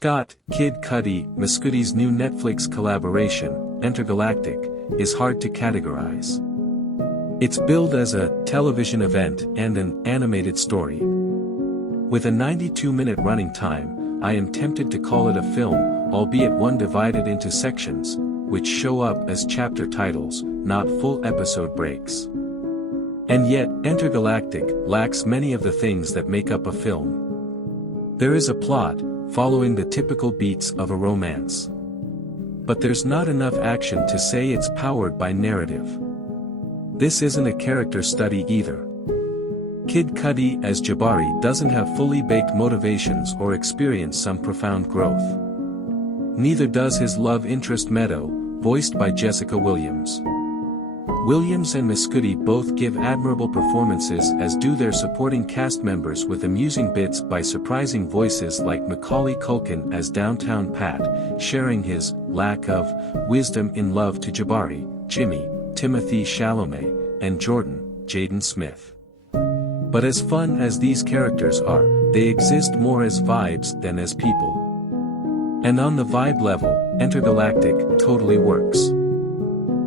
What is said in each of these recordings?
Scott, Kid Cudi, Cudi's new Netflix collaboration, Entergalactic, is hard to categorize. It's billed as a television event and an animated story. With a 92-minute running time, I am tempted to call it a film, albeit one divided into sections, which show up as chapter titles, not full episode breaks. And yet, Entergalactic lacks many of the things that make up a film. There is a plot, following the typical beats of a romance. But there's not enough action to say it's powered by narrative. This isn't a character study either. Kid Cudi as Jabari doesn't have fully baked motivations or experience some profound growth. Neither does his love interest Meadow, voiced by Jessica Williams. Williams and Cudi both give admirable performances, as do their supporting cast members, with amusing bits by surprising voices like Macaulay Culkin as Downtown Pat, sharing his lack of wisdom in love to Jabari, Jimmy, Timothée Chalamet, and Jordan, Jaden Smith. But as fun as these characters are, they exist more as vibes than as people. And on the vibe level, Entergalactic totally works.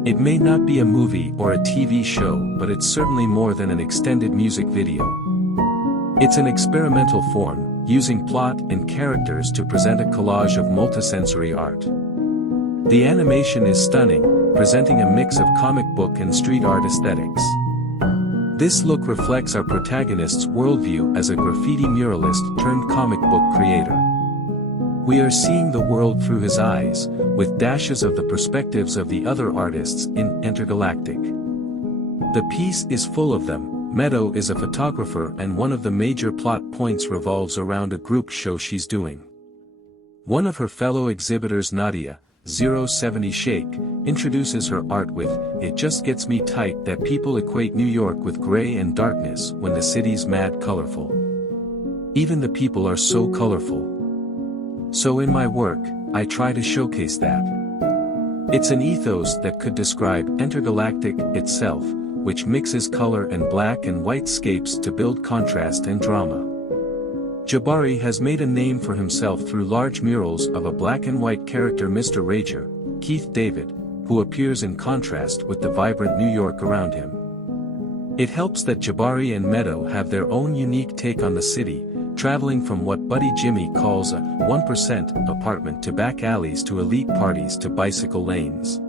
It may not be a movie or a TV show, but it's certainly more than an extended music video. It's an experimental form, using plot and characters to present a collage of multisensory art. The animation is stunning, presenting a mix of comic book and street art aesthetics. This look reflects our protagonist's worldview as a graffiti muralist turned comic book creator. We are seeing the world through his eyes, with dashes of the perspectives of the other artists in Entergalactic. The piece is full of them. Meadow is a photographer, and one of the major plot points revolves around a group show she's doing. One of her fellow exhibitors, Nadia, 070 Shake, introduces her art with, "It just gets me tight that people equate New York with gray and darkness when the city's mad colorful. Even the people are so colorful." So in my work, I try to showcase that. It's an ethos that could describe Entergalactic itself, which mixes color and black and white scapes to build contrast and drama. Jabari has made a name for himself through large murals of a black and white character, Mr. Rager, Keith David, who appears in contrast with the vibrant New York around him. It helps that Jabari and Meadow have their own unique take on the city, traveling from what Buddy Jimmy calls a 1% apartment to back alleys to elite parties to bicycle lanes.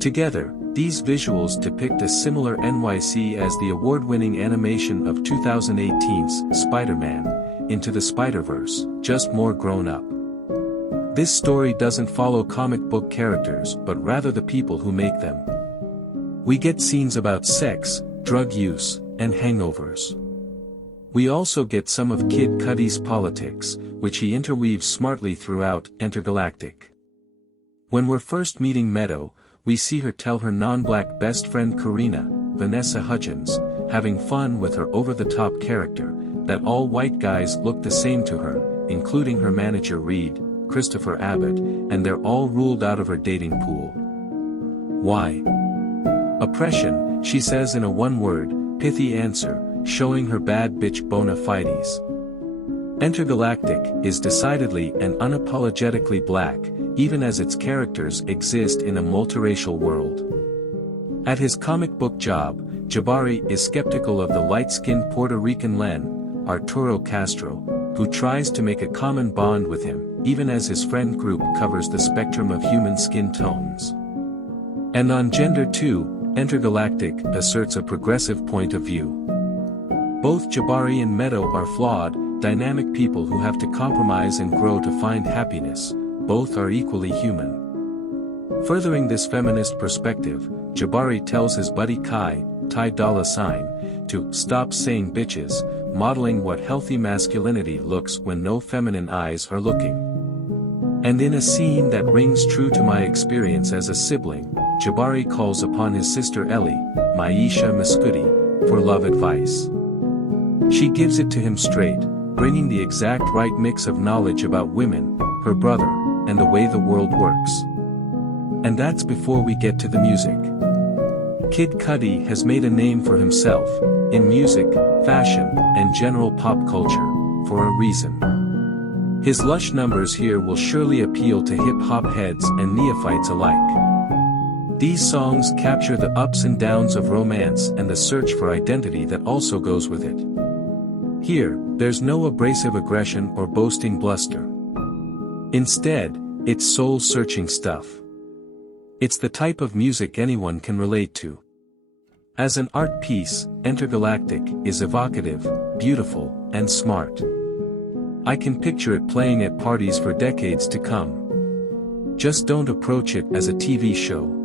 Together, these visuals depict a similar NYC as the award-winning animation of 2018's Spider-Man, Into the Spider-Verse, just more grown up. This story doesn't follow comic book characters, but rather the people who make them. We get scenes about sex, drug use, and hangovers. We also get some of Kid Cudi's politics, which he interweaves smartly throughout Entergalactic. When we're first meeting Meadow, we see her tell her non-black best friend Karina, Vanessa Hudgens, having fun with her over-the-top character, that all white guys look the same to her, including her manager Reed, Christopher Abbott, and they're all ruled out of her dating pool. Why? Oppression, she says in a one-word, pithy answer, showing her bad bitch bona fides. Entergalactic is decidedly and unapologetically black, even as its characters exist in a multiracial world. At his comic book job, Jabari is skeptical of the light-skinned Puerto Rican Len, Arturo Castro, who tries to make a common bond with him, even as his friend group covers the spectrum of human skin tones. And on gender too, Entergalactic asserts a progressive point of view. Both Jabari and Meadow are flawed, dynamic people who have to compromise and grow to find happiness. Both are equally human. Furthering this feminist perspective, Jabari tells his buddy Ty Dolla Sign, to stop saying bitches, modeling what healthy masculinity looks when no feminine eyes are looking. And in a scene that rings true to my experience as a sibling, Jabari calls upon his sister Ellie, Maisha Cudi, for love advice. She gives it to him straight, bringing the exact right mix of knowledge about women, her brother, and the way the world works. And that's before we get to the music. Kid Cudi has made a name for himself, in music, fashion, and general pop culture, for a reason. His lush numbers here will surely appeal to hip-hop heads and neophytes alike. These songs capture the ups and downs of romance and the search for identity that also goes with it. Here, there's no abrasive aggression or boasting bluster. Instead, it's soul-searching stuff. It's the type of music anyone can relate to. As an art piece, Entergalactic is evocative, beautiful, and smart. I can picture it playing at parties for decades to come. Just don't approach it as a TV show.